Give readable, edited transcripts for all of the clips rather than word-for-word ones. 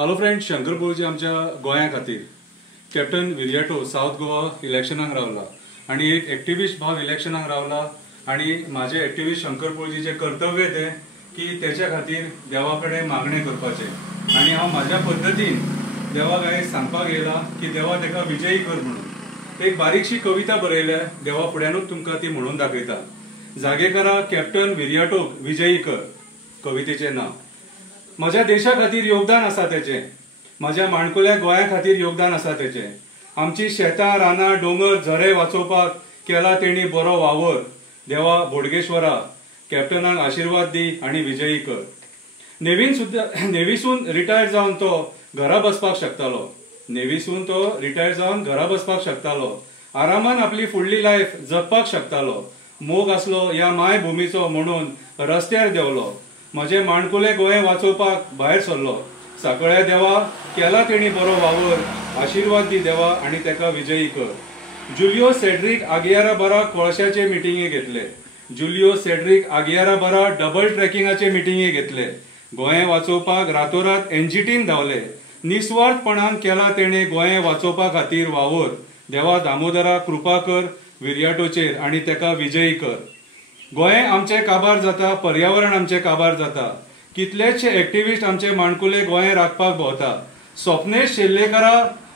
Hello friends, Shankar पळजी आमच्या गोंया खातीर कॅप्टन विरियाटो साउथ गोवा इलेक्शनाक रावला आणि एक एक्टिविस्ट भाव इलेक्शनाक रावला आणि माझे एक्टिविस्ट शंकर पळजीचे कर्तव्य ते की त्याच्या खातीर देवा कडेन मागणे करपाचे आणि हांव माझ्या पद्धतीन देवाक आयज सांगपाक येयला की देवा तेका विजयी कर म्हणून एक बारीकशी कविता बरयल्या देवा फुड्यानूच तुमकां ती म्हणून दाखयता। जागेकारा कॅप्टन विरियाटोक विजयी कर कवितेचे नाव। माझ्या देशा खातीर योगदान आसा तेचे, माझ्या माणकुल्या गोंया खातीर योगदान आसा तेचे। आमची शेतां रानां डोंगर झरे वाचोवपाक केला तेणी बरो वावर। देवा बोडगेश्वरा कॅप्टनाक आशीर्वाद दी आनी विजयी कर। नेवीसून रिटायर जावन तो घरा बसपाक शकतालो, नेवीसून तो रिटायर जावन घरा बसपाक शकतालो, आरामान आपली फुडली लायफ जगपाक शकतालो। मोग आसलो ह्या मायभुमीचो म्हणून रस्त्यार देवलो। म्हजे माणकुले गोंय वाचोवपाक भायर सरलो। साकळ्या देवा केला तेणी बरो वावर, आशीर्वाद दी देवा आनी तेका विजयी कर। जुलियो सेड्रिक आगियारा बरा कोळशाचे मिटिंगे घेतले, जुलियो सेड्रिक आगियारा बरा डबल ट्रॅकिंगाचे मिटिंगे घेतले। गोंय वाचोवपाक रातोरात एनजीटीन धावले। निस्वार्थपणान केला तेणे गोंय वाचोवपा खातीर वावर। देवा दामोदरा कृपा कर विरियाटोचेर आनी तेका विजयी कर। गोंय आमचे काबार जाता, पर्यावरण आमचे काबार जाता। कितलेशे एक्टिविस्ट आमचे माणकुले गोंय राखपाक भोंवता। स्वप्नेश शेल्लेकरा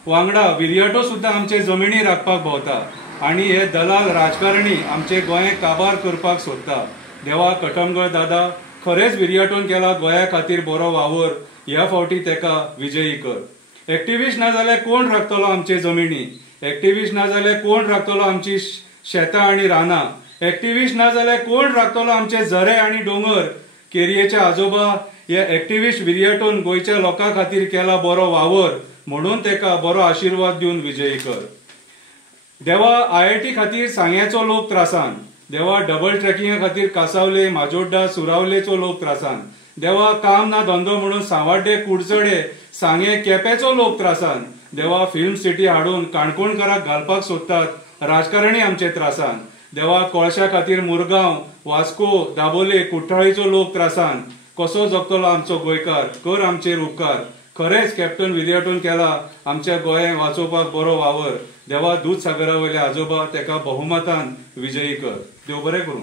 वांगडा विरियाटो सुद्दां आमचे जमिनी राखपाक भोंवता आनी हे दलाल राजकारणी आमचे गोंय काबार करपाक सोदता। देवा कटमगळ दादा खरेंच विरियाटोन केला गोंया खातीर बरो वावर, ह्या फावटी तेका विजयी कर। एक्टिविस्ट ना जाल्यार कोण राखतलो आमचे जमिनी, एक्टिविस्ट ना जाल्यार कोण राखतलो आमची शेतां आनी रानां, एक्टिविस्ट ना जाल्यार कोण राखतलो आमचे झरे आनी डोंगर। केरयेच्या आजोबा ह्या एक्टिविस्ट विरियाटोन गोंयच्या लोकां खातीर केला बरो वावर म्हणून तेका बरो आशीर्वाद दिवन विजयी कर। देवा IIT खातीर सांग्याचो लोक त्रासान, देवा डबल ट्रॅकिंगा खातीर कासावले माजोड्डा सुरावलेचो लोक त्रासान, देवा काम ना धंदो म्हणून सांवाड्डे कुडचडे सांगे केपेचो लोक त्रासान, देवा फिल्म सिटी हाडून काणकोणकाराक घालपाक सोदतात राजकारणी आमचे त्रासान, देवा कोळशा खातीर मुरगांव वास्को दाबोले कुट्टाळीचो लोक त्रासान। कसो जगतलो आमचो गोंयकार, कर आमचेर उपकार। खरेंच कॅप्टन विरियाटोन केला आमच्या गोंय वाचोवपाक बरो वावर। देवा दूधसागरा वयले आजोबा तेका बहुमतान विजयी कर। देव बरें करूं।